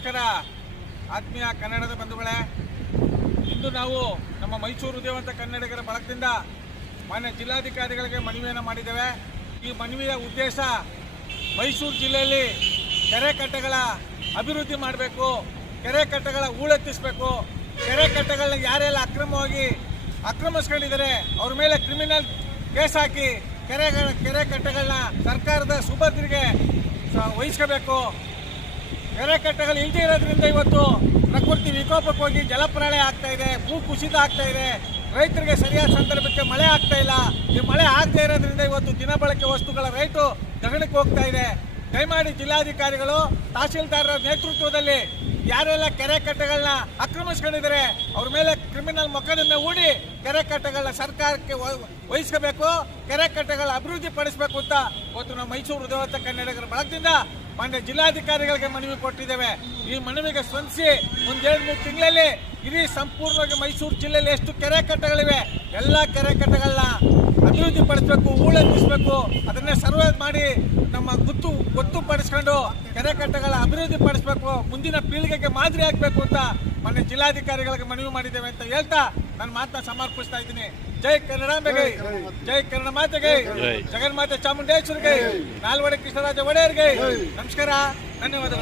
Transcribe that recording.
ನಮಸ್ಕಾರ. ಆತ್ಮೀಯ ಕನ್ನಡದ ಬಂಧುಗಳೇ, ಇಂದು ನಾವು ನಮ್ಮ ಮೈಸೂರು ಉದಯವಂತ ಕನ್ನಡಿಗರ ಬಳಕದಿಂದ ಮಾನ್ಯ ಜಿಲ್ಲಾಧಿಕಾರಿಗಳಿಗೆ ಮನವಿಯನ್ನು ಮಾಡಿದ್ದೇವೆ. ಈ ಮನವಿಯ ಉದ್ದೇಶ ಮೈಸೂರು ಜಿಲ್ಲೆಯಲ್ಲಿ ಕೆರೆ ಕಟ್ಟೆಗಳ ಅಭಿವೃದ್ಧಿ ಮಾಡಬೇಕು, ಕೆರೆ ಕಟ್ಟೆಗಳ ಹೂಳೆತ್ತಿಸಬೇಕು ಕೆರೆ ಕಟ್ಟೆಗಳನ್ನ ಯಾರೆಲ್ಲ ಅಕ್ರಮವಾಗಿ ಆಕ್ರಮಿಸ್ಕೊಂಡಿದ್ದಾರೆ, ಅವ್ರ ಮೇಲೆ ಕ್ರಿಮಿನಲ್ ಕೇಸ್ ಹಾಕಿ ಕೆರೆಗಳ, ಕೆರೆ ಕಟ್ಟೆಗಳನ್ನ ಸರ್ಕಾರದ ಸುಭದ್ರಿಗೆ ವಹಿಸ್ಕೋಬೇಕು. ಕೆರೆ ಕಟ್ಟಗಳು ಇಲ್ದೇ ಇರೋದ್ರಿಂದ ಇವತ್ತು ಪ್ರಕೃತಿ ವಿಕೋಪಕ್ಕೆ ಹೋಗಿ ಜಲಪ್ರಳಯ ಆಗ್ತಾ ಇದೆ, ಭೂ ಕುಸಿತ ಆಗ್ತಾ ಇದೆ. ರೈತರಿಗೆ ಸರಿಯಾದ ಸಂದರ್ಭಕ್ಕೆ ಮಳೆ ಆಗ್ತಾ ಇಲ್ಲ. ಈ ಮಳೆ ಆಗ್ತಾ ಇರೋದ್ರಿಂದ ಇವತ್ತು ದಿನಬಳಕೆ ವಸ್ತುಗಳ ರೇಟು ಗಗನಕ್ಕೆ ಹೋಗ್ತಾ ಇದೆ. ದಯಮಾಡಿ ಜಿಲ್ಲಾಧಿಕಾರಿಗಳು, ತಹಸೀಲ್ದಾರರ ನೇತೃತ್ವದಲ್ಲಿ ಯಾರೆಲ್ಲ ಕೆರೆ ಕಟ್ಟೆಗಳನ್ನ ಆಕ್ರಮಿಸ್ಕೊಂಡಿದ್ದಾರೆ, ಅವ್ರ ಮೇಲೆ ಕ್ರಿಮಿನಲ್ ಮೊಕದ್ದಮೆ ಹೂಡಿ ಕೆರೆ ಕಟ್ಟೆಗಳನ್ನ ಸರ್ಕಾರಕ್ಕೆ ವಹ- ವಹಿಸ್ಕೋಬೇಕು, ಕೆರೆ ಕಟ್ಟೆಗಳ ಅಭಿವೃದ್ಧಿ ಪಡಿಸಬೇಕು ಅಂತ ಇವತ್ತು ನಮ್ಮ ಮೈಸೂರು ಉದ್ಯೋಗ ಕನ್ನಡಿಗರ ಬಳಗದಿಂದ ಮಾನ್ಯ ಜಿಲ್ಲಾಧಿಕಾರಿಗಳಿಗೆ ಮನವಿ ಕೊಟ್ಟಿದ್ದೇವೆ. ಈ ಮನವಿಗೆ ಸ್ಪಂದಿಸಿ ಒಂದೆರಡು ಮೂರು ತಿಂಗಳಲ್ಲಿ ಇಡೀ ಸಂಪೂರ್ಣವಾಗಿ ಮೈಸೂರು ಜಿಲ್ಲೆಯಲ್ಲಿ ಎಷ್ಟು ಕೆರೆ ಕಟ್ಟೆಗಳಿವೆ, ಎಲ್ಲ ಕೆರೆ ಕಟ್ಟೆಗಳನ್ನ ಅಭಿವೃದ್ಧಿ ಪಡಿಸಬೇಕು ಹೂಳೆತ್ತಿಸಬೇಕು ಅದನ್ನೇ ಸರ್ವೆ ಮಾಡಿ ನಮ್ಮ ಗೊತ್ತು ಗೊತ್ತುಪಡಿಸ್ಕೊಂಡು ಕೆರೆ ಕಟ್ಟೆಗಳ ಅಭಿವೃದ್ಧಿ ಪಡಿಸಬೇಕು ಮುಂದಿನ ಪೀಳಿಗೆಗೆ ಮಾದರಿ ಆಗಬೇಕು ಅಂತ ಮೊನ್ನೆ ಜಿಲ್ಲಾಧಿಕಾರಿಗಳಿಗೆ ಮನವಿ ಮಾಡಿದ್ದೇವೆ ಅಂತ ಹೇಳ್ತಾ ನನ್ನ ಮಾತನ್ನ ಸಮರ್ಪಿಸ್ತಾ ಇದ್ದೀನಿ. ಜೈ ಕನ್ನಡಾಂಬೆಗೆ ಜೈ ಕನ್ನಡ ಮಾತೆಗೆ. ಜಗನ್ಮಾತೆ ಚಾಮುಂಡೇಶ್ವರಿಗೆ. ನಾಲ್ವಡೆ ಕೃಷ್ಣರಾಜ ಒಡೆಯರ್ಗೆ. ನಮಸ್ಕಾರ. ಧನ್ಯವಾದಗಳು.